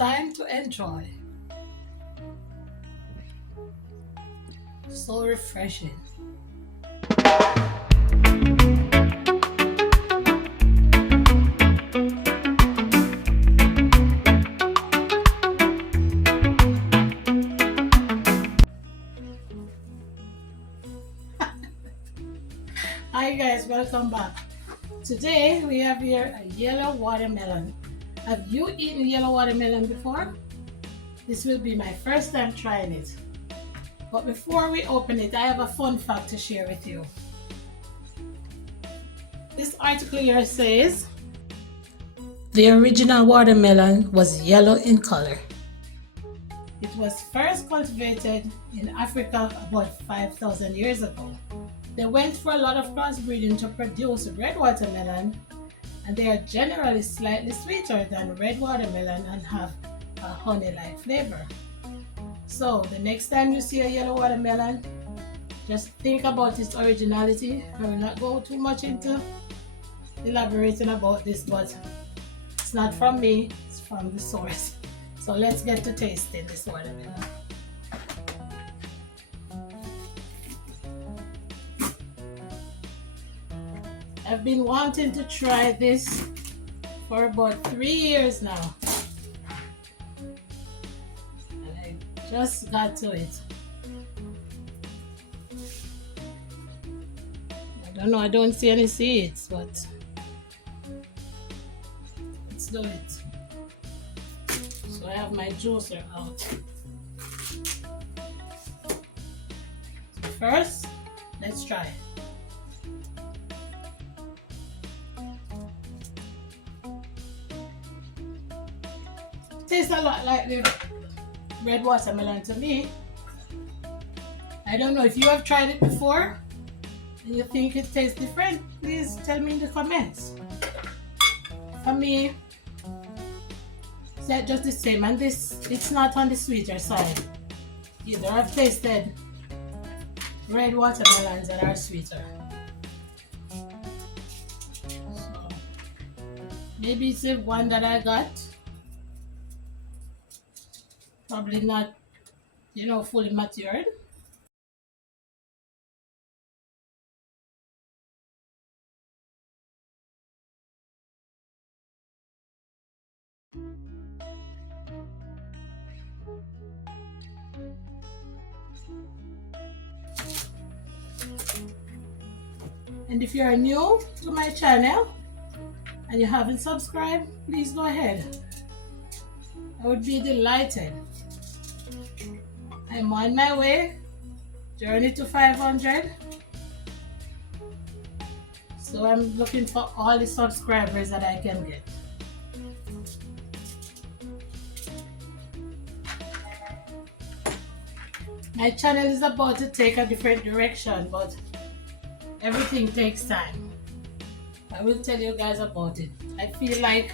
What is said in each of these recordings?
time to enjoy. So refreshing. Hi guys, welcome back. Today we have here a yellow watermelon. Have you eaten yellow watermelon before? This will be my first time trying it. But before we open it, I have a fun fact to share with you. This article here says the original watermelon was yellow in color. It was first cultivated in Africa about 5,000 years ago. They went for a lot of crossbreeding to produce red watermelon, and they are generally slightly sweeter than red watermelon and have a honey-like flavor. So the next time you see a yellow watermelon, just think about its originality. I will not go too much into elaborating about this, but it's not from me, it's from the source. So let's get to tasting this watermelon. I've been wanting to try this for about 3 years now. And I just got to it. I don't know, I don't see any seeds, but let's do it. So I have my juicer out. So first, let's try. Tastes a lot like the red watermelon to me. I don't know if you have tried it before and you think it tastes different, please tell me in the comments. For me, it's just the same, and this, it's not on the sweeter side either. I've tasted red watermelons that are sweeter. So maybe it's the one that I got. Probably not, fully matured. And if you are new to my channel and you haven't subscribed, please go ahead. I would be delighted. I'm on my way, journey to 500. So I'm looking for all the subscribers that I can get. My channel is about to take a different direction, but everything takes time. I will tell you guys about it. I feel like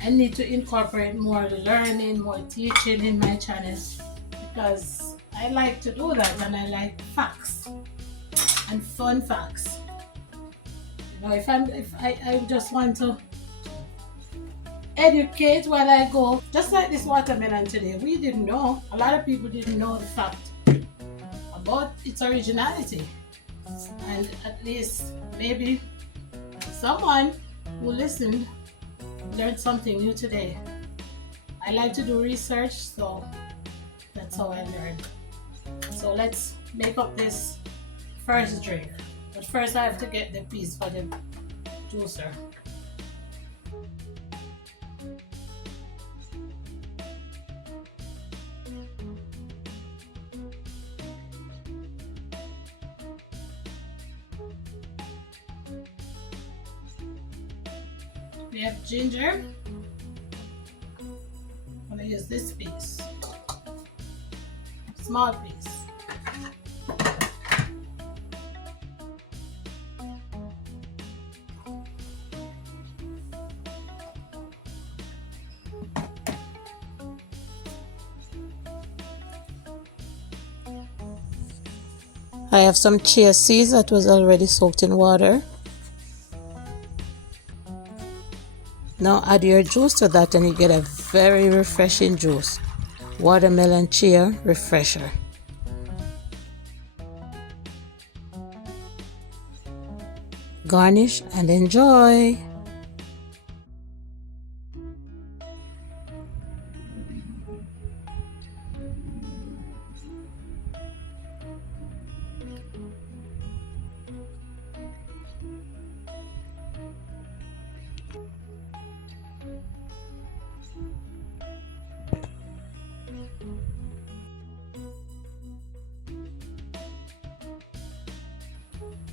I need to incorporate more learning, more teaching in my channel, because I like to do that, and I like facts and fun facts. If I just want to educate while I go, just like this watermelon today, we didn't know, a lot of people didn't know the fact about its originality, and at least maybe someone who listened learned something new today. I like to do research, so that's how I learned. So let's make up this first drink. But first I have to get the piece for the juicer. We have ginger. I'm going to use this piece. Small piece. I have some chia seeds that was already soaked in water. Now add your juice to that and you get a very refreshing juice. Watermelon chia refresher. Garnish and enjoy.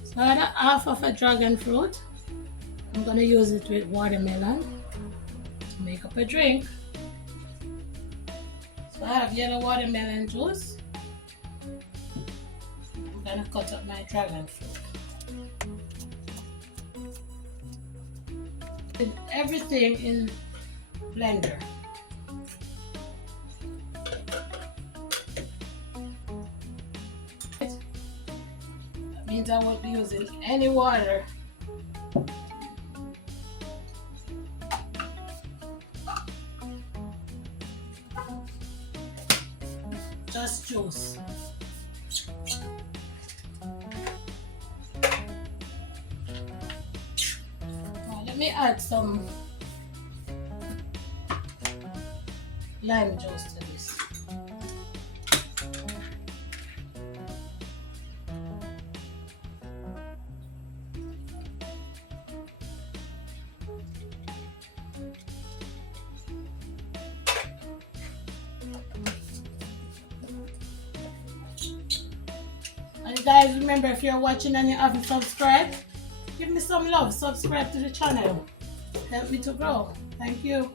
So I got half of a dragon fruit. I'm gonna use it with watermelon to make up a drink. So I have yellow watermelon juice. I'm gonna cut up my dragon fruit. Put everything in blender. That means I won't be using any water. Just juice. Now let me add some lime juice to this. And guys, remember, if you're watching and you haven't subscribed, give me some love. Subscribe to the channel. Help me to grow. Thank you.